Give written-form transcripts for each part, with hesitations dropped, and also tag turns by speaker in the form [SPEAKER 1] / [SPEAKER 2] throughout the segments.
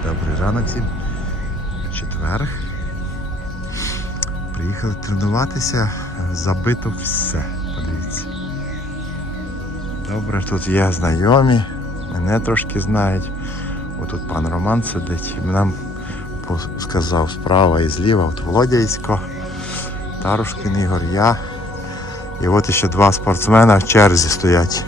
[SPEAKER 1] Добрий ранок всім. Четвер. Приїхали тренуватися. Забито все. Подивіться. Добре, тут є знайомі. Мене трошки знають. Отут пан Роман сидить. Нам сказав справа і зліва. От Володя Ісько, Тарушкин Ігор, я. І от ще два спортсмена в черзі стоять.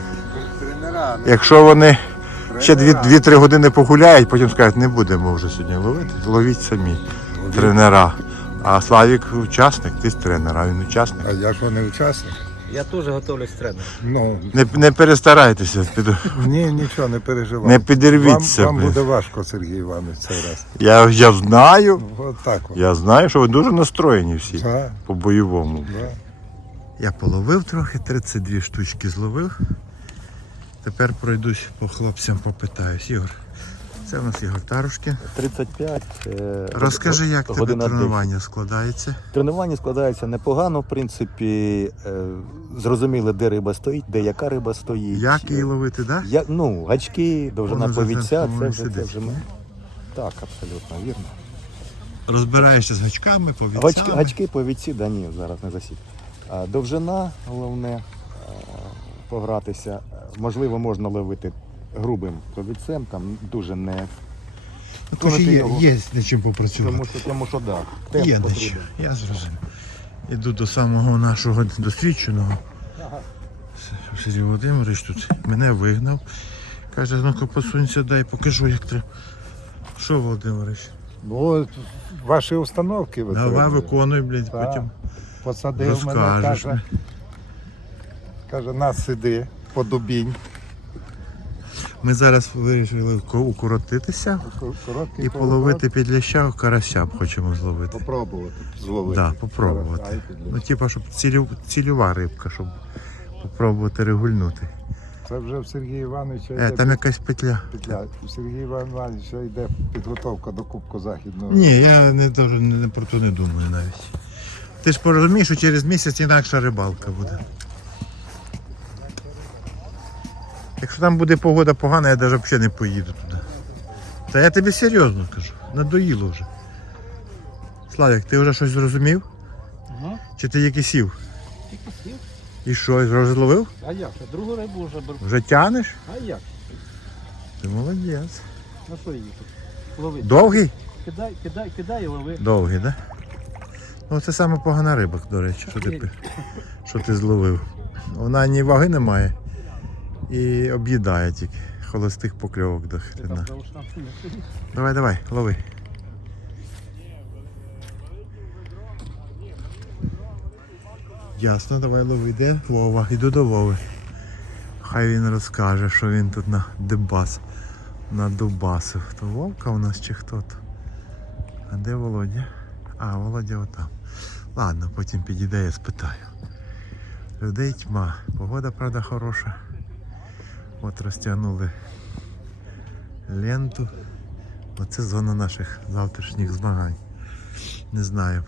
[SPEAKER 1] Якщо вони ще 2-3 години погуляють, потім скажуть, не будемо вже сьогодні ловити, ловіть самі тренера. А Славік учасник, ти тренер, а він учасник.
[SPEAKER 2] А я ж вони учасник.
[SPEAKER 3] Я теж готовлюсь тренером.
[SPEAKER 2] Ну,
[SPEAKER 1] Не перестарайтеся,
[SPEAKER 2] ні, нічого, не переживай.
[SPEAKER 1] не підірвіться.
[SPEAKER 2] Вам буде важко, Сергій Іванович, цей раз.
[SPEAKER 1] Я знаю,
[SPEAKER 2] От так от.
[SPEAKER 1] я знаю, що ви дуже настроєні всі
[SPEAKER 2] Да,
[SPEAKER 1] по-бойовому.
[SPEAKER 2] да.
[SPEAKER 1] Я половив трохи, 32 штучки зловив. Тепер пройдусь по хлопцям, попитаюсь. Ігор, це у нас Ігор Тарушкін.
[SPEAKER 3] 35.
[SPEAKER 1] Розкажи, як тебе
[SPEAKER 3] година
[SPEAKER 1] тренування складається?
[SPEAKER 3] Тренування складається непогано, в принципі, зрозуміли, де риба стоїть, де яка риба стоїть.
[SPEAKER 1] Як її ловити, так? Да?
[SPEAKER 3] Гачки, довжина
[SPEAKER 1] Вона
[SPEAKER 3] повідця,
[SPEAKER 1] вже
[SPEAKER 3] це
[SPEAKER 1] сидить.
[SPEAKER 3] вже ми. Так, абсолютно вірно.
[SPEAKER 1] Розбираєшся з гачками, повідцями.
[SPEAKER 3] Гачки, повідці, да ні, зараз не засік. Довжина, головне, погратися. Можливо, можна ловити грубим повідцем, там дуже не...
[SPEAKER 1] Тож є над чим попрацювати.
[SPEAKER 3] Тому що да,
[SPEAKER 1] Є
[SPEAKER 3] темп
[SPEAKER 1] над чим,
[SPEAKER 3] потрібен.
[SPEAKER 1] я зрозумів. Іду до самого нашого досвідченого. Сергій Володимирович тут мене вигнав. Каже, ну-ка посунься, дай, покажу, як треба. Що, Володимирович?
[SPEAKER 2] Ну, ваші установки ви
[SPEAKER 1] Давай
[SPEAKER 2] зробили.
[SPEAKER 1] виконуй, блядь,
[SPEAKER 2] Так.
[SPEAKER 1] потім
[SPEAKER 2] Посадив мене,
[SPEAKER 1] розкажеш.
[SPEAKER 2] каже, на сиди, подубінь.
[SPEAKER 1] Ми зараз вирішили укоротитися
[SPEAKER 2] Короткий
[SPEAKER 1] і половити підляща, карася б хочемо зловити.
[SPEAKER 2] Попробувати зловити.
[SPEAKER 1] Так, да, попробувати. Ну, типа, щоб цільова рибка, щоб попробувати регульнути.
[SPEAKER 2] Це вже в Сергія Івановича йде
[SPEAKER 1] Там якась петля.
[SPEAKER 2] петля. У Сергія Івановича йде підготовка до Кубку Західного.
[SPEAKER 1] Ні, я не про то не думаю навіть. Ти ж порозумієш, що через місяць інакша рибалка буде. Якщо там буде погода погана, я навіть взагалі не поїду туди. Та я тобі серйозно кажу, надоїло вже. Славік, ти вже щось зрозумів?
[SPEAKER 3] Ага.
[SPEAKER 1] Чи ти який сів?
[SPEAKER 3] Тільки сів.
[SPEAKER 1] І що, вже зловив?
[SPEAKER 3] А як? Другу рибу вже беру.
[SPEAKER 1] Вже тянеш?
[SPEAKER 3] А як?
[SPEAKER 1] Ти молодець.
[SPEAKER 3] На що її тут? Лови.
[SPEAKER 1] Довгий?
[SPEAKER 3] Кидай і лови.
[SPEAKER 1] Довгий, так? Да? Ну це саме погана риба, до речі, що ти зловив. Вона ні ваги не має і об'їдає тільки холостих покльовок до хрена. Давай, лови. Ясно, давай лови. Де Вова? Іду до Вови. Хай він розкаже, що він тут надубасив. То Вовка у нас чи хто то? А де Володя? А, Володя отам. Ладно, потім підійде, я спитаю. Людей тьма. Погода, правда, хороша. От розтягнули ленту. Оце зона наших завтрашніх змагань. Не знаю.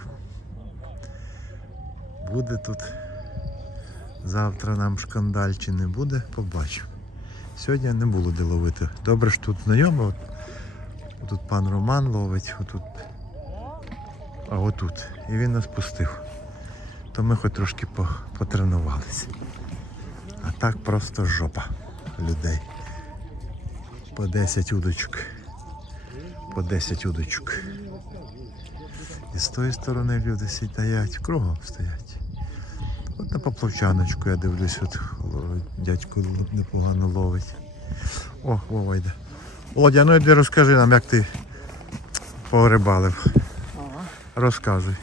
[SPEAKER 1] Буде тут завтра нам шкандаль чи не буде, побачимо. Сьогодні не було де ловити. Добре, що тут знайомий. Тут пан Роман ловить, отут. А отут. І він нас пустив. То ми хоч трошки потренувалися. А так просто жопа людей. По 10 удочок. По 10 удочок. І з тої сторони люди стоять, кругом стоять. От на поплавчаночку я дивлюсь, от дядько непогано ловить. О, Вова йде. Володя, ну йди розкажи нам, як ти порибалив.
[SPEAKER 4] Ага.
[SPEAKER 1] Розказуй.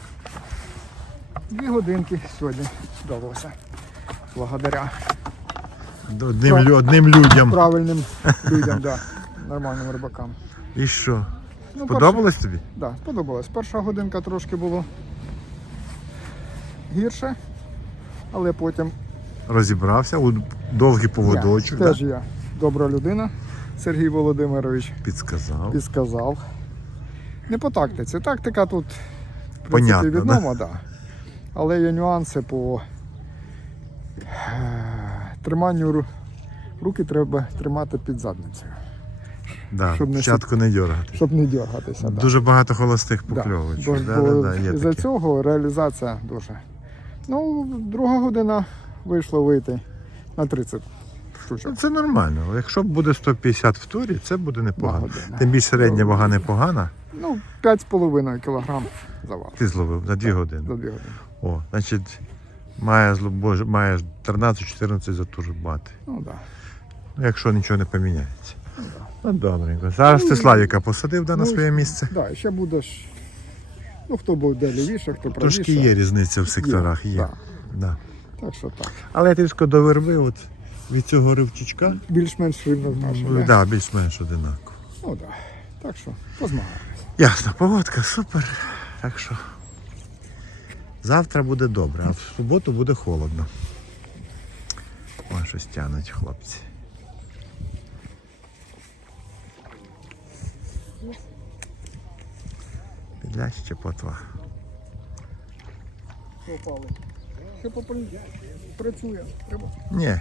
[SPEAKER 4] 2 годинки сьогодні вдалося. Благодаря
[SPEAKER 1] Одним людям.
[SPEAKER 4] правильним людям, да, нормальним рибакам.
[SPEAKER 1] І що?
[SPEAKER 4] Ну,
[SPEAKER 1] Сподобалось тобі?
[SPEAKER 4] Так, сподобалось. Перша годинка трошки було гірше, але потім
[SPEAKER 1] Розібрався, довгий поводочок.
[SPEAKER 4] теж я добра людина, Сергій Володимирович
[SPEAKER 1] Підсказав.
[SPEAKER 4] підсказав. Не по тактиці. Тактика тут в
[SPEAKER 1] Понятно,
[SPEAKER 4] принципі відома, да? Але є нюанси по триманню руки треба тримати під задницею.
[SPEAKER 1] Да,
[SPEAKER 4] щоб не
[SPEAKER 1] спочатку не дергати.
[SPEAKER 4] щоб не дергатися. Да.
[SPEAKER 1] Дуже багато холостих
[SPEAKER 4] Да.
[SPEAKER 1] покльовочок.
[SPEAKER 4] Бо
[SPEAKER 1] Є
[SPEAKER 4] із-за
[SPEAKER 1] таке.
[SPEAKER 4] цього реалізація дуже. Ну, друга година вийшло вийти на 30 штучок.
[SPEAKER 1] Ну, це нормально. Якщо буде 150 в турі, це буде непогано.
[SPEAKER 4] Година.
[SPEAKER 1] Тим більше середня вага непогана.
[SPEAKER 4] Ну, 5,5 кг завал
[SPEAKER 1] Ти зловив за 2 години.
[SPEAKER 4] за 2 години.
[SPEAKER 1] О, значить, маєш 13-14 затужбати.
[SPEAKER 4] Ну так. Да.
[SPEAKER 1] Ну, якщо нічого не поміняється. Ну, добренько. Зараз ти Славіка посадив на своє місце.
[SPEAKER 4] Так, да, ще будеш. Ну, хто буде лівіше, хто правіше.
[SPEAKER 1] Трошки є різниця в секторах. Є.
[SPEAKER 4] Да.
[SPEAKER 1] Да.
[SPEAKER 4] Так що так.
[SPEAKER 1] Але я трішки до верби, от від цього ривчичка,
[SPEAKER 4] Більш-менш рівно знашено.
[SPEAKER 1] да, більш-менш одинаково.
[SPEAKER 4] Ну так. Да. Так що позмагаємось.
[SPEAKER 1] Ясно, погодка супер. Так що завтра буде добре, а в суботу буде холодно. Ой, щось тянуть хлопці. Підляще потва.
[SPEAKER 4] Попали. Ще працює. Треба.
[SPEAKER 1] Ні,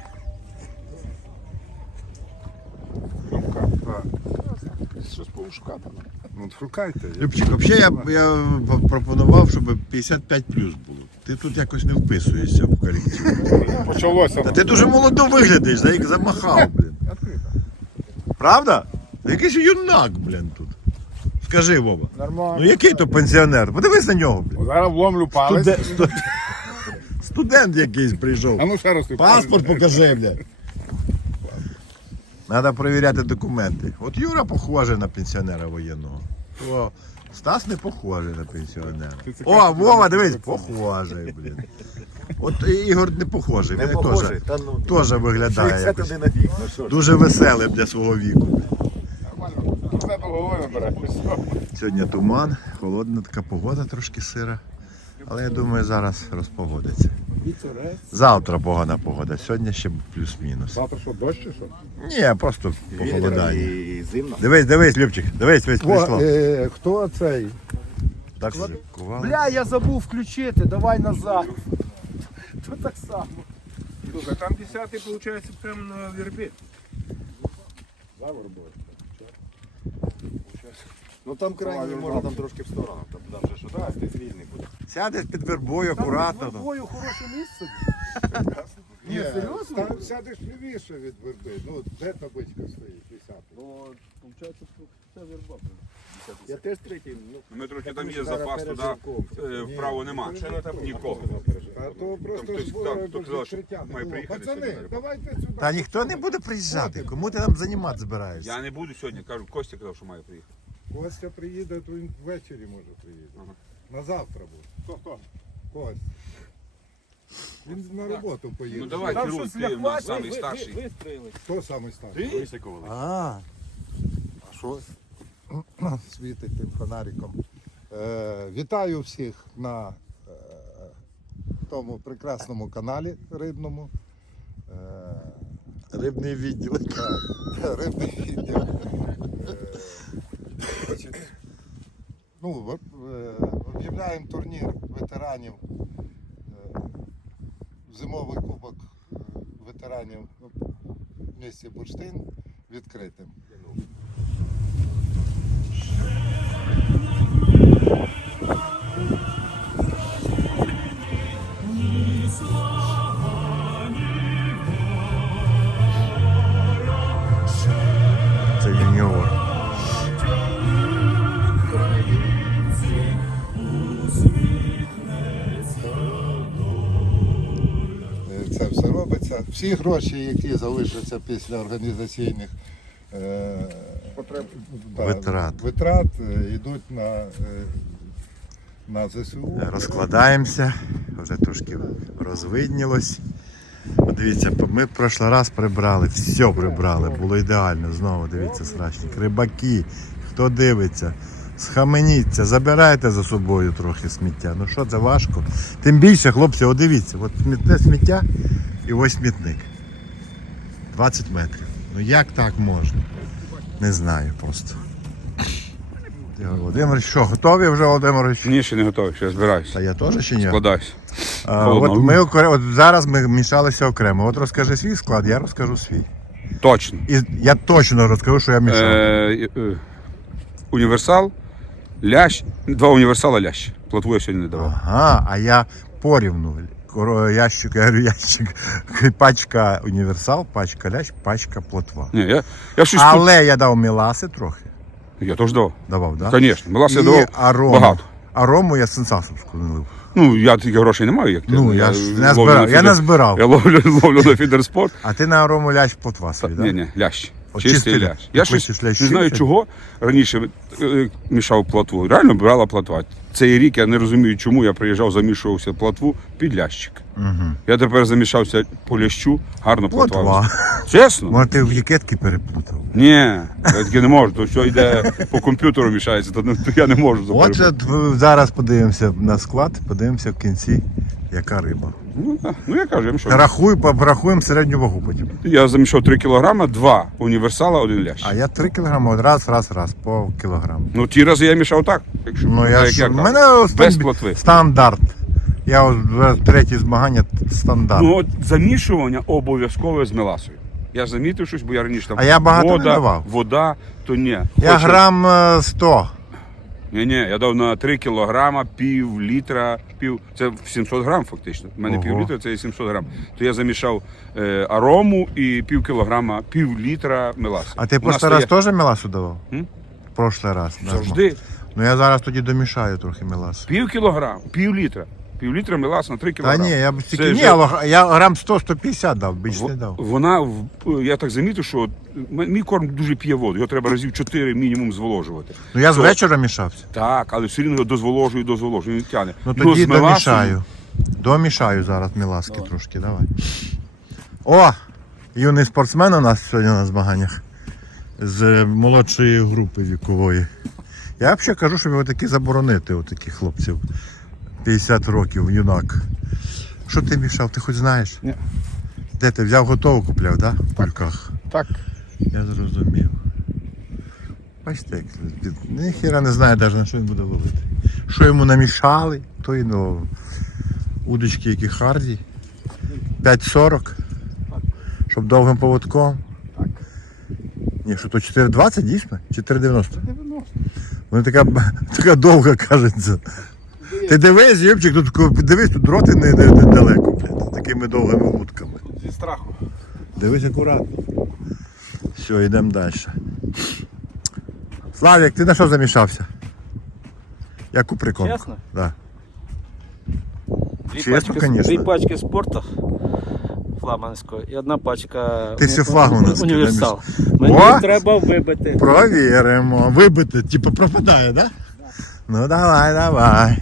[SPEAKER 4] Щось поушкати.
[SPEAKER 2] Ну, шукайте.
[SPEAKER 1] Любчик, взагалі я пропонував, щоб 55 плюс було. Ти тут якось не вписуєшся в колектив.
[SPEAKER 2] Почалося.
[SPEAKER 1] Та ти дуже молодо виглядаєш, як замахав, блін. Правда? Якийсь юнак, блін, тут. Скажи, Вова.
[SPEAKER 2] Нормально.
[SPEAKER 1] Ну який то пенсіонер? Подивись на нього, блін.
[SPEAKER 2] Зараз вломлю палець.
[SPEAKER 1] Студент якийсь прийшов.
[SPEAKER 2] А ну ще раз.
[SPEAKER 1] Паспорт покажи, блядь. Треба перевіряти документи. От Юра похожий на пенсіонера воєнного. О, Стас не похожий на пенсіонера. О, Вова, дивись, похожий, блін. От Ігор не похожий.
[SPEAKER 3] Не
[SPEAKER 1] Він
[SPEAKER 3] похожий,
[SPEAKER 1] теж,
[SPEAKER 3] та ну.
[SPEAKER 1] теж виглядає якось
[SPEAKER 3] 61 вік, ну що ж.
[SPEAKER 1] дуже веселий для свого віку.
[SPEAKER 2] Все до голови бере.
[SPEAKER 1] Сьогодні туман, холодна така погода, трошки сира. Але я думаю, зараз розпогодиться. Завтра погана погода, сьогодні ще плюс-мінус.
[SPEAKER 2] Завтра що, дощ чи що?
[SPEAKER 1] Ні, просто похолодання.
[SPEAKER 3] І зимно.
[SPEAKER 1] Дивись, Любчик, дивись, прийшло.
[SPEAKER 2] Хто цей?
[SPEAKER 1] Так слідкували.
[SPEAKER 5] Бля, я забув включити, давай назад. То так само.
[SPEAKER 6] Слухай, там 10-й, виходить, прямо на вербі.
[SPEAKER 3] Ну там крайній може там трошки в сторону. Там вже що так, ти вільний буде.
[SPEAKER 1] Сядеш під вербою акуратно.
[SPEAKER 5] Вербою хороше місце.
[SPEAKER 2] Ні,
[SPEAKER 5] серйозно?
[SPEAKER 2] там сядеш лівіше від верби. Ну, де табличка стоїть? 10.
[SPEAKER 5] Ну, виходить, що це верба.
[SPEAKER 3] Я теж третій.
[SPEAKER 6] Ми трохи там є запас туди, вправо нема. Нікого.
[SPEAKER 2] А то просто
[SPEAKER 6] хтось-
[SPEAKER 2] ж
[SPEAKER 6] так, хто
[SPEAKER 2] без
[SPEAKER 6] казав, що
[SPEAKER 2] відкриття не
[SPEAKER 6] має
[SPEAKER 2] було.
[SPEAKER 6] приїхати
[SPEAKER 2] Пацани,
[SPEAKER 6] сьогодні.
[SPEAKER 2] давайте сюди.
[SPEAKER 1] Та ніхто не буде приїжджати. Кому ти там займати збираєшся?
[SPEAKER 6] Я не буду сьогодні, кажу, Костя казав, що має приїхати.
[SPEAKER 2] Костя приїде, то він ввечері може приїде.
[SPEAKER 6] Ага.
[SPEAKER 2] На завтра буде. Хто? Костя. Він на роботу поїде.
[SPEAKER 6] Ну давай,
[SPEAKER 5] Там
[SPEAKER 6] керуй,
[SPEAKER 5] щось
[SPEAKER 6] ти в нас
[SPEAKER 5] ляхва,
[SPEAKER 6] самий старший.
[SPEAKER 5] вистроїли.
[SPEAKER 2] Хто самий старший?
[SPEAKER 1] А,
[SPEAKER 2] Що? Світить тим фонариком. Вітаю всіх на тому прекрасному каналі рибному.
[SPEAKER 1] рибний відділ.
[SPEAKER 2] Рибний відділ. Значить, ну, об'являємо турнір ветеранів. Зимовий кубок ветеранів в місті Бурштин відкритим.
[SPEAKER 1] Це юніор.
[SPEAKER 2] Це все робиться. Всі гроші, які залишаться після організаційних витрат йдуть на ЗСУ.
[SPEAKER 1] Розкладаємося, вже трошки розвиднілось. Подивіться, ми в прошлий раз прибрали, все прибрали, було ідеально. Знову дивіться, страшник. Рибаки, хто дивиться, схаменіться, забирайте за собою трохи сміття. Ну що, це важко. Тим більше, хлопці, от дивіться, от смітне сміття і ось смітник. 20 метрів. Ну як так можна? Не знаю просто. Володимир, що, готові вже, Володимирович?
[SPEAKER 6] Ні, ще не готовий, ще збираюся.
[SPEAKER 1] Та я теж ще ні.
[SPEAKER 6] Складаюся.
[SPEAKER 1] От зараз ми мішалися окремо. От розкажи свій склад, я розкажу свій.
[SPEAKER 6] Точно.
[SPEAKER 1] І я точно розкажу, що я мішав.
[SPEAKER 6] Універсал, лящ, 2 універсала лящ. Плотву я сьогодні не давав.
[SPEAKER 1] Ага, а я порівну. Ящик, я говорю, ящик, пачка універсал, пачка лящ, пачка плотва.
[SPEAKER 6] Ні, я щось
[SPEAKER 1] Але я дав меласи трохи.
[SPEAKER 6] тут... Я теж давав.
[SPEAKER 1] Давав, так?
[SPEAKER 6] Звісно, меласи я
[SPEAKER 1] І
[SPEAKER 6] давав
[SPEAKER 1] арому.
[SPEAKER 6] багато.
[SPEAKER 1] Арому я сенсасовську не лив.
[SPEAKER 6] Ну, я тільки грошей не маю, як ти.
[SPEAKER 1] Ну, я ж не
[SPEAKER 6] ловлю
[SPEAKER 1] збирав.
[SPEAKER 6] на
[SPEAKER 1] Я не
[SPEAKER 6] фідер-
[SPEAKER 1] збирав.
[SPEAKER 6] Я ловлю на фідерспорт.
[SPEAKER 1] А ти на арому лящ плотва собі, так?
[SPEAKER 6] Ні, лящ.
[SPEAKER 1] От
[SPEAKER 6] Чистий
[SPEAKER 1] чистий
[SPEAKER 6] лящ.
[SPEAKER 1] лящ.
[SPEAKER 6] Я
[SPEAKER 1] Так ви
[SPEAKER 6] щось
[SPEAKER 1] ці лящі
[SPEAKER 6] не знаю
[SPEAKER 1] це?
[SPEAKER 6] чого. Раніше мішав плотву. Реально брала плотва. Цей рік я не розумію, чому я приїжджав, замішувався плотву під лящик.
[SPEAKER 1] Угу.
[SPEAKER 6] Я тепер замішався по лящу, гарно плотва.
[SPEAKER 1] Плотва.
[SPEAKER 6] Чесно?
[SPEAKER 1] Може, ти в якетки переплутав?
[SPEAKER 6] Ні, я таки не можу. То що йде по комп'ютеру мішається, то я не можу
[SPEAKER 1] От
[SPEAKER 6] забирати.
[SPEAKER 1] зараз подивимося на склад, подивимося в кінці, яка риба.
[SPEAKER 6] Ну, так. Ну я кажу, я мішав.
[SPEAKER 1] Порахуємо середню вагу потім.
[SPEAKER 6] Я замішав 3 кілограма, 2 універсала, 1 лящ.
[SPEAKER 1] А я 3 кілограми, от раз, по кілограму.
[SPEAKER 6] Ну ті рази я мішав так. Якщо,
[SPEAKER 1] Ну
[SPEAKER 6] так,
[SPEAKER 1] я
[SPEAKER 6] як
[SPEAKER 1] ж, у
[SPEAKER 6] кажу.
[SPEAKER 1] мене
[SPEAKER 6] без плотви.
[SPEAKER 1] стандарт. Я ось вже третє змагання стандарт.
[SPEAKER 6] Ну от замішування обов'язково з меласою. Я ж замітив щось, бо я раніше там
[SPEAKER 1] А я багато не давав.
[SPEAKER 6] вода, то ні.
[SPEAKER 1] Я
[SPEAKER 6] Хоче-
[SPEAKER 1] грам 100.
[SPEAKER 6] Ні, я дав на 3 кілограма, пів літра, це 700 грам фактично. У мене
[SPEAKER 1] Ого.
[SPEAKER 6] пів літра, це є 700 грам. То я замішав арому і пів кілограма, пів літра меласи.
[SPEAKER 1] А ти
[SPEAKER 6] Вона
[SPEAKER 1] прошлий раз
[SPEAKER 6] стає-
[SPEAKER 1] теж меласу давав?
[SPEAKER 6] М?
[SPEAKER 1] Прошлий раз. да.
[SPEAKER 6] Завжди.
[SPEAKER 1] Ну я зараз тоді домішаю трохи меласу.
[SPEAKER 6] Пів кілограма, пів літра. Пів літра мелас на 3
[SPEAKER 1] Та
[SPEAKER 6] кілограми.
[SPEAKER 1] ні, я б
[SPEAKER 6] Це
[SPEAKER 1] стільки. Ні,
[SPEAKER 6] вже-
[SPEAKER 1] я грам 100-150 дав, більше не дав.
[SPEAKER 6] Вона, я так замітив, що мій корм дуже п'є воду. Його треба разів 4 мінімум зволожувати.
[SPEAKER 1] Ну я з
[SPEAKER 6] То-
[SPEAKER 1] вечора мішався.
[SPEAKER 6] Так, але все рівно його дозволожую, він тягне.
[SPEAKER 1] Ну тоді
[SPEAKER 6] з меласом-
[SPEAKER 1] домішаю. Домішаю зараз меласки трошки, давай. О! Юний спортсмен у нас сьогодні на змаганнях з молодшої групи вікової. Я взагалі кажу, що його таки заборонити, отаких хлопців. 50 років, юнак. Що ти мішав, ти хоч знаєш?
[SPEAKER 4] Ні.
[SPEAKER 1] Де ти взяв готову купляв, так? Да? В пульках.
[SPEAKER 4] Так.
[SPEAKER 1] Я зрозумів. Бачите, як ніхіра не знає навіть на що він буде ловити. Що йому намішали, то і ловив. Удочки, які харді. 5,40. Щоб довгим поводком.
[SPEAKER 4] Так.
[SPEAKER 1] Ні, що то 4,20 дійсно? 4,90.
[SPEAKER 4] 90.
[SPEAKER 1] Вона така довга, кажеться. Ти дивись, Юбчик, дивись, тут дроти недалеко, блядь, такими довгими вудками.
[SPEAKER 5] Зі страху.
[SPEAKER 1] Дивись акуратно. Все, йдемо далі. Славік, ти на що замішався? Яку прикормку?
[SPEAKER 7] Чесно?
[SPEAKER 1] Да.
[SPEAKER 7] Дві
[SPEAKER 1] Чесно,
[SPEAKER 7] пачки,
[SPEAKER 1] конечно.
[SPEAKER 7] дві пачки спорту флагманського і одна пачка
[SPEAKER 1] Ти всю флагманську
[SPEAKER 7] універсал.
[SPEAKER 1] наміс-
[SPEAKER 7] Мені
[SPEAKER 1] О!
[SPEAKER 7] треба вибити.
[SPEAKER 1] Провіримо. Вибити, типу пропадає, да? Ну давай.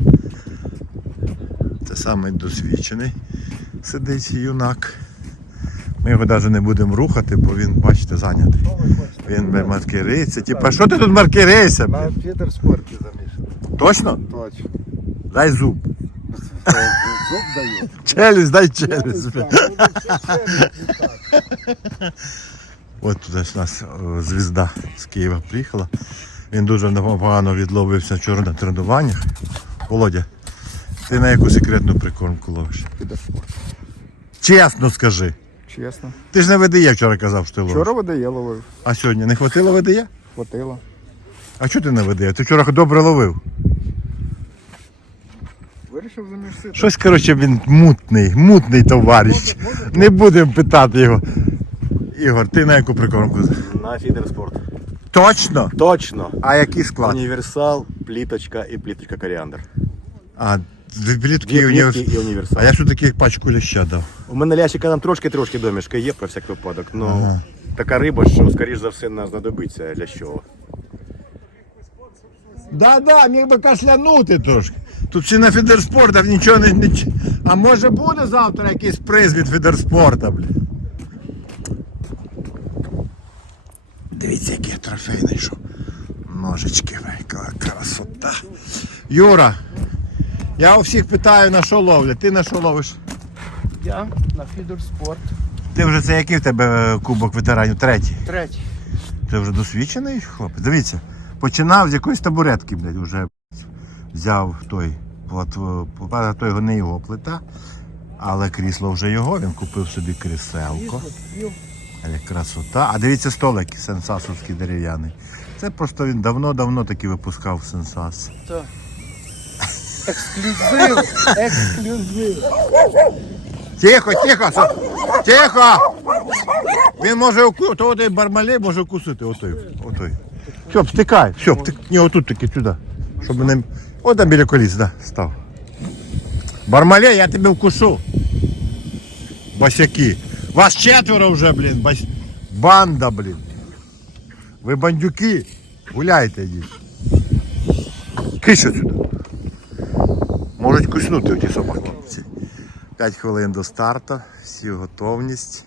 [SPEAKER 1] Це самий досвідчений сидить юнак. Ми його навіть не будемо рухати, бо він, бачите, зайнятий. Він маркериться. Типа, що ти тут маркерися?
[SPEAKER 2] На
[SPEAKER 1] блін?
[SPEAKER 2] фідерспорті замішано.
[SPEAKER 1] Точно?
[SPEAKER 2] Точно.
[SPEAKER 1] Дай зуб.
[SPEAKER 2] Зуб даю.
[SPEAKER 1] Челюсть, дай челюсть. блін. От туди ж у нас звізда з Києва приїхала. Він дуже непогано відловився вчора на тренуваннях. Володя, ти на яку секретну прикормку ловиш? Чесно скажи.
[SPEAKER 4] Чесно.
[SPEAKER 1] Ти ж не ВДЄ вчора казав, що ти ловиш.
[SPEAKER 4] Вчора ВДЄ ловив.
[SPEAKER 1] А сьогодні не хватило ВДЄ?
[SPEAKER 4] Хватило.
[SPEAKER 1] А чого ти не ВДЄ? Ти вчора добре ловив.
[SPEAKER 4] Вирішив замісити.
[SPEAKER 1] Щось, коротше, він мутний товариш. Не будемо питати його. Ігор, ти на яку прикормку?
[SPEAKER 3] На фідерспорт.
[SPEAKER 1] Точно?
[SPEAKER 3] Точно.
[SPEAKER 1] А який склад?
[SPEAKER 3] Універсал, пліточка і пліточка коріандр.
[SPEAKER 1] А, дві плітки
[SPEAKER 3] Дві
[SPEAKER 1] і
[SPEAKER 3] плітки
[SPEAKER 1] універсал.
[SPEAKER 3] і універсал.
[SPEAKER 1] А я що таки пачку ляща дав.
[SPEAKER 3] У мене лящика там трошки домішка є про всяк випадок. Ну,
[SPEAKER 1] Ага.
[SPEAKER 3] така риба, що, скоріш за все, нам знадобиться лящова.
[SPEAKER 1] Да, міг би кашлянути трошки. Тут всі на фідерспортах нічого не... А може буде завтра якийсь приз від фідерспорта, блін. Дивіться, який я трофей знайшов. Ножички, яка красота. Юра, я у всіх питаю, на що ловлять. Ти на що ловиш?
[SPEAKER 5] Я на фідерспорт.
[SPEAKER 1] Ти вже це який в тебе кубок ветеранів? Третій.
[SPEAKER 5] Третій.
[SPEAKER 1] Ти вже досвідчений хлопець. Дивіться, починав з якоїсь табуретки, блядь, вже взяв той той не його плита, але крісло вже його, він купив собі кріселко. Але красота. А дивіться столик сенсасовський дерев'яний. Це просто він давно-давно таки випускав сенсас.
[SPEAKER 5] Ексклюзив! Ексклюзив!
[SPEAKER 1] Тихо, тихо! Тихо! Він може той бармалей може укусити, отой. Все, втикай, все, ні, отут таки, сюди. Щоб не... От там біля коліс, да, став. Бармалей, я тебе вкушу. Басяки. Вас 4 вже, блін, банда, блін. Ви бандюки. Гуляйте, йдіть. Киш сюди. Можуть куснути ті собаки. 5 хвилин до старту, всі готовність.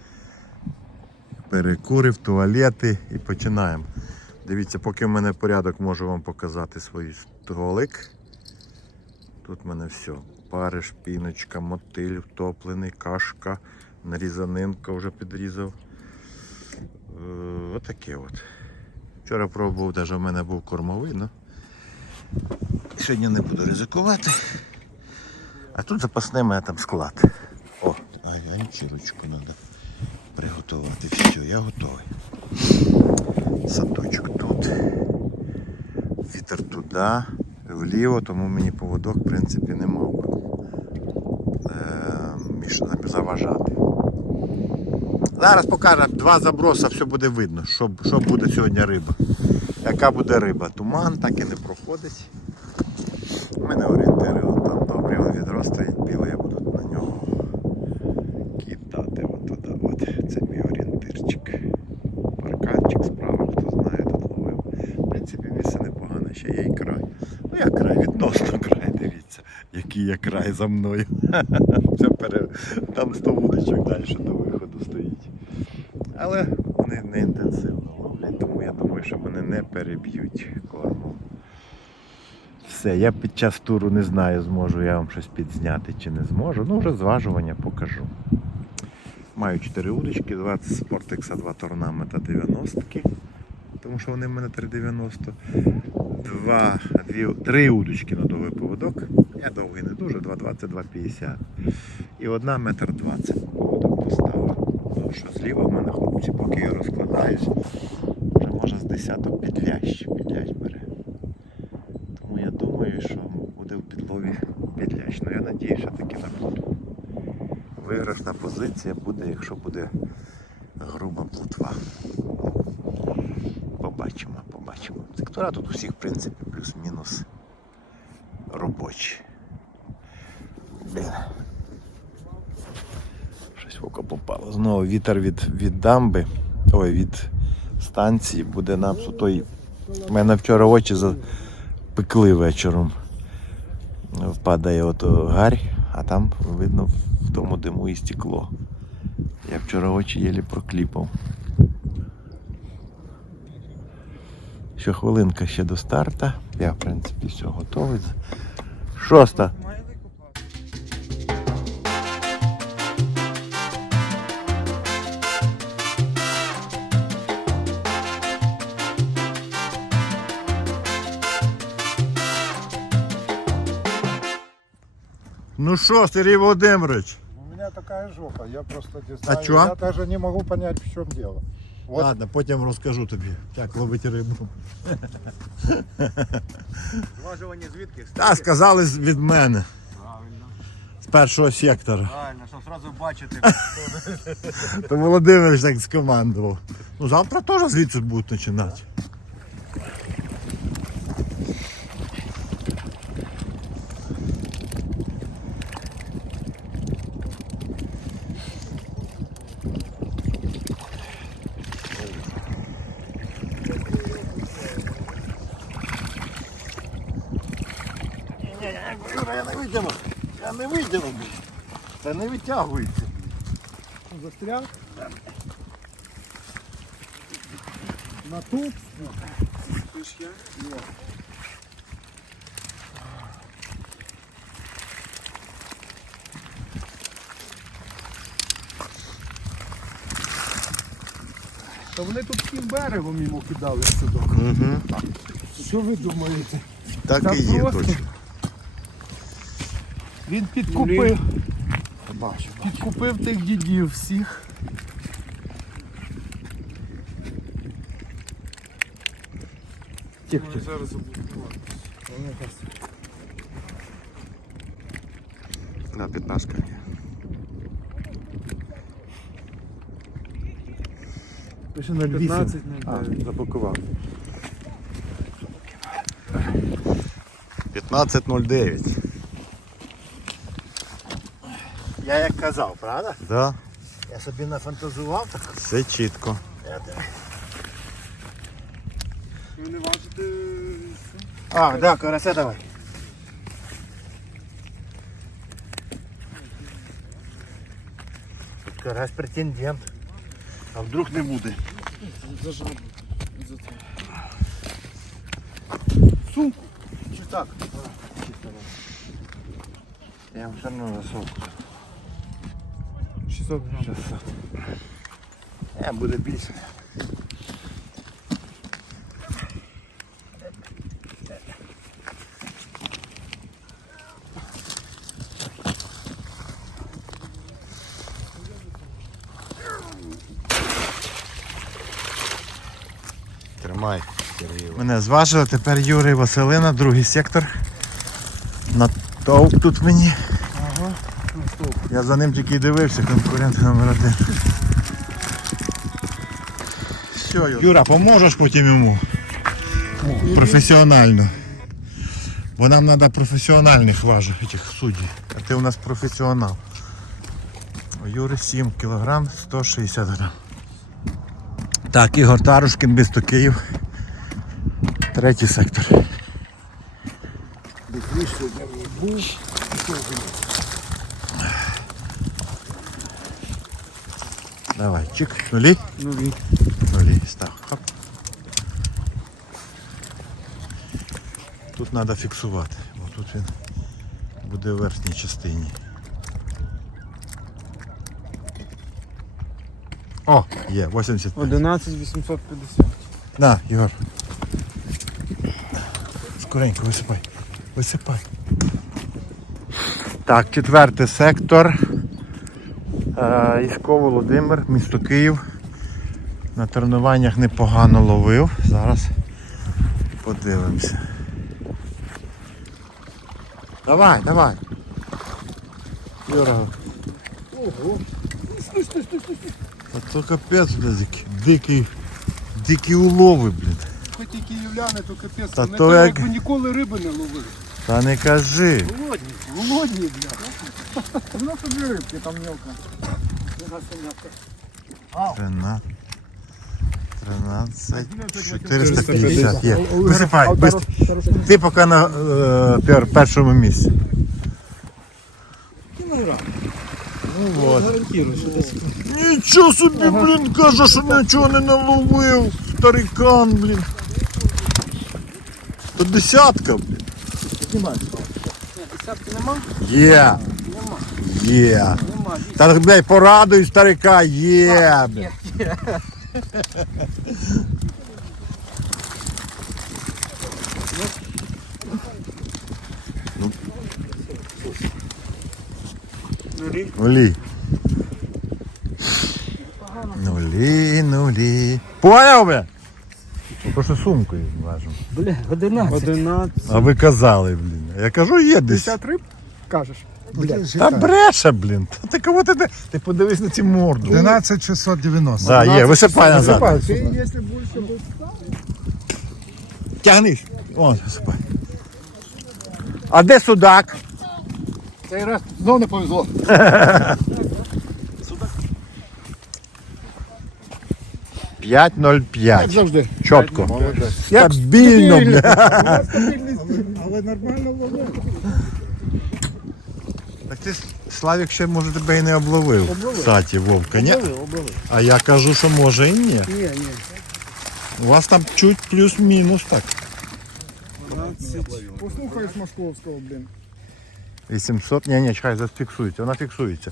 [SPEAKER 1] Перекури в туалети і починаємо. Дивіться, поки в мене порядок, можу вам показати свій столик. Тут в мене все. Париш, піночка, мотиль втоплений, кашка, нарізанинка вже підрізав. Отаке от. Вчора пробував, навіть в мене був кормовий, але сьогодні не буду ризикувати. А тут запасний мене там склад. О, ганчірочку треба приготувати. Все, я готовий. Садочок тут. Вітер туди, вліво, тому мені поводок, в принципі, не мав би заважати. Зараз покажемо 2 заброси, все буде видно, що буде сьогодні риба. Яка буде риба. Туман так і не проходить. У мене орієнтири, от там добре, відро стоїть біле, я буду на нього кидати от туди. От. Це мій орієнтирчик. Парканчик справа, хто знає, тут ловив. В принципі, місце непогане, ще є і край. Ну як край, відносно край, дивіться, який є край за мною. Там 100 вудочок далі до виходу стоїть. Але вони не інтенсивно ловлять, тому я думаю, що мене не переб'ють кормом. Все, я під час туру не знаю, зможу я вам щось підзняти чи не зможу. Ну, вже зважування покажу. Маю 4 удочки, 20 Sportex, 2 Торнамета 90-ки, тому що вони в мене 3,90. 3 удочки на довгий поводок. Я довгий не дуже, 2,20, 2,50. І одна 1,20 м поводок поставив. Тому що зліва в мене хлопці, поки я розкладаюсь, вже може з десяток підлящ бере. Тому я думаю, що буде в підлові підлящ. Ну я надію, що таки на плотву. Виграшна позиція буде, якщо буде груба плотва. Побачимо. Сектора тут усіх, в принципі, плюс-мінус робочі. Щось в око попало. Знову вітер від дамби, від станції буде нам сутой. У мене вчора очі запекли вечором. Впадає гарь, а там видно в тому диму і стекло. Я вчора очі єлі прокліпав. Ще хвилинка ще до старта. Я, в принципі, все готовий. 6. Ну що, Сергій Володимирович?
[SPEAKER 2] У меня такая жопа, я просто не
[SPEAKER 1] А
[SPEAKER 2] знаю.
[SPEAKER 1] чё?
[SPEAKER 2] Я даже не могу понять, в чем дело. Вот.
[SPEAKER 1] Ладно, потім розкажу тобі, як ловити рибу.
[SPEAKER 3] Зважування звідки?
[SPEAKER 1] Та, сказали від мене.
[SPEAKER 3] Правильно.
[SPEAKER 1] З першого сектора.
[SPEAKER 3] Правильно, щоб одразу бачити.
[SPEAKER 1] То Володимирович так скомандував. Ну завтра теж звідси будуть починати. Я не витягнув. Та не витягується.
[SPEAKER 4] Застряг. На тут.
[SPEAKER 5] Та вони тут всім берегом йому кидали судок.
[SPEAKER 1] Угу.
[SPEAKER 5] Що ви думаєте?
[SPEAKER 1] Так
[SPEAKER 5] Та
[SPEAKER 1] і є
[SPEAKER 5] просто.
[SPEAKER 1] точно.
[SPEAKER 5] Він підкупив
[SPEAKER 1] Бачу.
[SPEAKER 5] тих дідів всіх.
[SPEAKER 3] Да, 15 є.
[SPEAKER 1] Пише 0,8.
[SPEAKER 3] Запакував. 15.09.
[SPEAKER 1] Я як казав, правда?
[SPEAKER 3] Да,
[SPEAKER 1] Я собі нафантазував так.
[SPEAKER 3] все чітко.
[SPEAKER 5] Ви не важите.
[SPEAKER 1] А, да, карася давай. Тут карась претендент. А вдруг не буде? Сумку? Чи так? Я все одно за сумку.
[SPEAKER 5] 600 грам.
[SPEAKER 1] 600. Буде більше.
[SPEAKER 3] Тримай, Сергій.
[SPEAKER 1] Мене зважили, тепер Юрій Василина, другий сектор. Натовп тут мені. Я за ним тільки дивився, конкурент номер 1.
[SPEAKER 3] Все,
[SPEAKER 1] Юра, поможеш потім йому? Професіонально. Бо нам треба професіональних важок, цих суддів. А ти у нас професіонал. У Юри 7 кг 160 грам. Так, Ігор Тарушкін, місто Київ. Третій сектор. Давай, чик, нулі.
[SPEAKER 5] Нулі.
[SPEAKER 1] Нулі, став. Хоп. Тут треба фіксувати, бо тут він буде в верхній частині. О, є, 85.
[SPEAKER 5] 11850.
[SPEAKER 1] На, Ігор. Скоренько висипай. Висипай. Так, четвертий сектор. Ісько Володимир, місто Київ. На тренуваннях непогано ловив. Зараз подивимося. Давай, давай. Юра. Ого. А то капець, блядь, дикі улови, блядь.
[SPEAKER 5] Хоч і київляни, то капець.
[SPEAKER 1] Та
[SPEAKER 5] Вони
[SPEAKER 1] то
[SPEAKER 5] то
[SPEAKER 1] як-
[SPEAKER 5] якби ніколи риби не ловили.
[SPEAKER 1] Та не кажи.
[SPEAKER 5] Голодні, бля.
[SPEAKER 4] Ну, собі рибки, там мелко.
[SPEAKER 1] 13, 450 є. Висипай, быстро. Ти поки на першому місці. Ну вот. Нічого собі, блін, каже, що нічого не наловив. Старикан, блін. То десятка, блін.
[SPEAKER 5] Десятки нема?
[SPEAKER 1] Є. Є.
[SPEAKER 5] Нема.
[SPEAKER 1] Та, блядь, порадуй старика, є, блядь. Нулі. Нулі. Поняв би? Просто сумкою важимо.
[SPEAKER 5] Бля, 11.
[SPEAKER 1] А ви казали, блін. Я кажу, є десь.
[SPEAKER 4] 50 риб? Кажеш.
[SPEAKER 1] Та бреше, блін. Та ти кого ти подивись на ці морду.
[SPEAKER 2] 11690.
[SPEAKER 1] Да, є, висипай назад.
[SPEAKER 4] Ти, якщо більше буде.
[SPEAKER 1] Тягнись. О, висипай. А де судак?
[SPEAKER 4] Цей раз знов не повезло.
[SPEAKER 1] 5,05.
[SPEAKER 4] Завжди.
[SPEAKER 1] Чітко. Стабільно, бля.
[SPEAKER 2] Але нормально ловив.
[SPEAKER 1] Так ти, Славік, ще, може, тебе і не обловив. Кстати, Вовка, ні?
[SPEAKER 4] Обловив.
[SPEAKER 1] А я кажу, що може і ні.
[SPEAKER 4] Ні.
[SPEAKER 1] У вас там чуть плюс-мінус так.
[SPEAKER 4] Послухаєш московського, блін.
[SPEAKER 1] 800, ні, чекай, зафіксується, вона фіксується.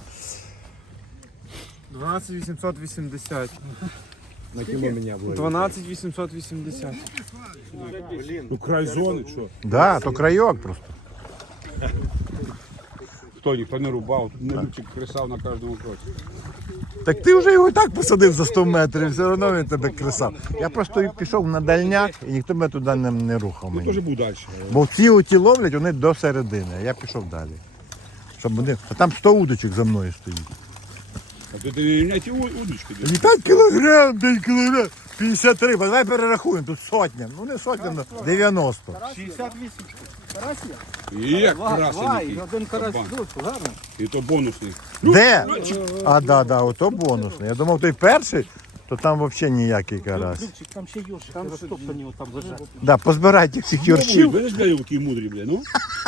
[SPEAKER 5] 12880.
[SPEAKER 3] На кіло мене було.
[SPEAKER 5] 12880.
[SPEAKER 6] Ну край зони, що?
[SPEAKER 1] Да, то крайок просто.
[SPEAKER 6] Хто ніхто не рубав, не лючик кресав на кожному кроці.
[SPEAKER 1] Так ти вже його і так посадив за 100 метрів, все одно він тебе кресав. Я просто пішов на дальняк і ніхто мене туди не рухав
[SPEAKER 6] Теж
[SPEAKER 1] мені.
[SPEAKER 6] був далі.
[SPEAKER 1] Бо ці оті ловлять, вони до середини, а я пішов далі. Щоб вони... А там 100 удочок за мною стоїть.
[SPEAKER 6] А тут не ті удочки.
[SPEAKER 1] І 5 кілограм, 5 кілограм, 53, бо давай перерахуємо, тут сотня. Ну не сотня, ну, 90.
[SPEAKER 5] 68 карась є?
[SPEAKER 6] І як
[SPEAKER 5] Два,
[SPEAKER 6] красний.
[SPEAKER 5] і один карась
[SPEAKER 6] Кабан.
[SPEAKER 5] тут, гарно.
[SPEAKER 6] І то бонусний.
[SPEAKER 1] Де? А, да, ото бонусний. Я думав, той перший, то там взагалі ніякий карась.
[SPEAKER 5] Любчик, там ще йошики розтоптані там лежать.
[SPEAKER 1] Да, позбирайте всіх
[SPEAKER 6] Ой,
[SPEAKER 1] юрчів.
[SPEAKER 6] видиш, бля, які мудрі, бля, ну?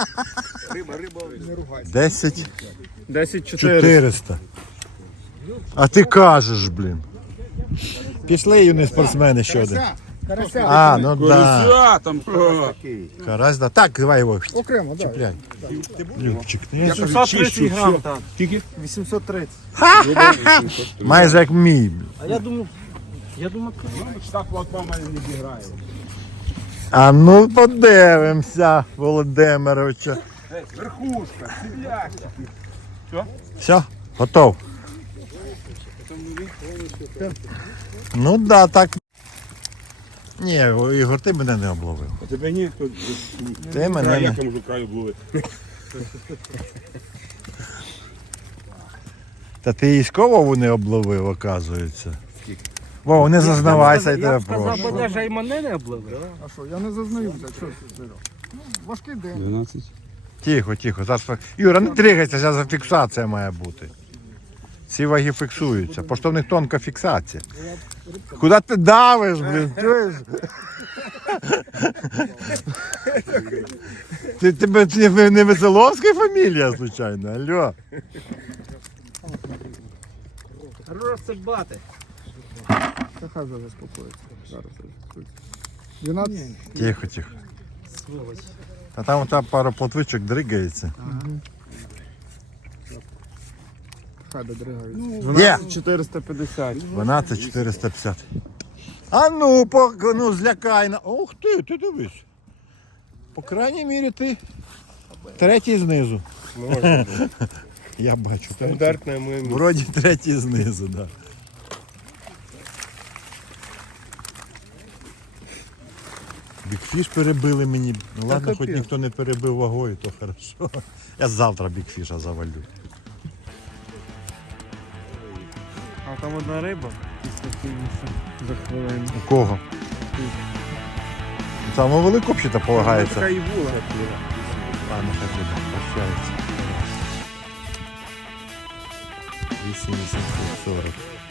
[SPEAKER 1] 10
[SPEAKER 7] 10
[SPEAKER 1] 400. А ти кажеш, блін. Пішли юні спортсмени ще один. А, ну да.
[SPEAKER 6] Кося там.
[SPEAKER 1] Карась, да. Так, давай його.
[SPEAKER 4] Окремо, так.
[SPEAKER 1] Чіпляй. Любчик, я
[SPEAKER 7] 730 грам, так.
[SPEAKER 6] Тільки?
[SPEAKER 5] 830.
[SPEAKER 1] майже як мій.
[SPEAKER 5] А я думав,
[SPEAKER 6] Так платва мене не зіграє.
[SPEAKER 1] А ну подивимося, Володимировича.
[SPEAKER 6] Верхушка, сідляшка.
[SPEAKER 1] Все, готов. Ну да, так. Ні, Ігор, ти мене не обловив.
[SPEAKER 6] А тебе ні?
[SPEAKER 1] Ти мене
[SPEAKER 6] Як
[SPEAKER 1] не.
[SPEAKER 6] я можу краю були?
[SPEAKER 1] Та ти військового не обловив, оказується. Вов, не зазнавайся, я тебе
[SPEAKER 7] Сказав,
[SPEAKER 1] прошу.
[SPEAKER 7] бо даже і мене не облили.
[SPEAKER 4] А що, я не зазнаюся, що ти? Ну, важкий день.
[SPEAKER 6] 12.
[SPEAKER 1] Тихо, тихо. Зараз... Юра, не тригайся, зараз фіксація має бути. Ці ваги фіксуються. Просто в них тонка фіксація. Куди ти давиш, блін? Чуєш? Тебе не Веселовська фамілія, звичайно, алло.
[SPEAKER 7] Розсипати.
[SPEAKER 4] Та хай вже заспокоїться. Зараз заспокоїться. 12.
[SPEAKER 1] Тихо, тихо. А там та пара плотвичок дригається.
[SPEAKER 4] Хай додригають.
[SPEAKER 1] Є!
[SPEAKER 7] 450.
[SPEAKER 1] 12 450. А ну злякай на. Ух ти дивись. По крайній мірі ти третій знизу. Я бачу.
[SPEAKER 2] Стандартне моє місце.
[SPEAKER 1] Вроді третій знизу, да. Бікфіш перебили мені. Ну ладно, хоч ніхто не перебив вагою, то хорошо. Я завтра бікфіша завалю.
[SPEAKER 7] А там одна риба після фінішу за хвилину.
[SPEAKER 1] У кого? Саме велико взагалі полагається.
[SPEAKER 7] Така і була.
[SPEAKER 1] А, ну хай буде, прощається. 8840.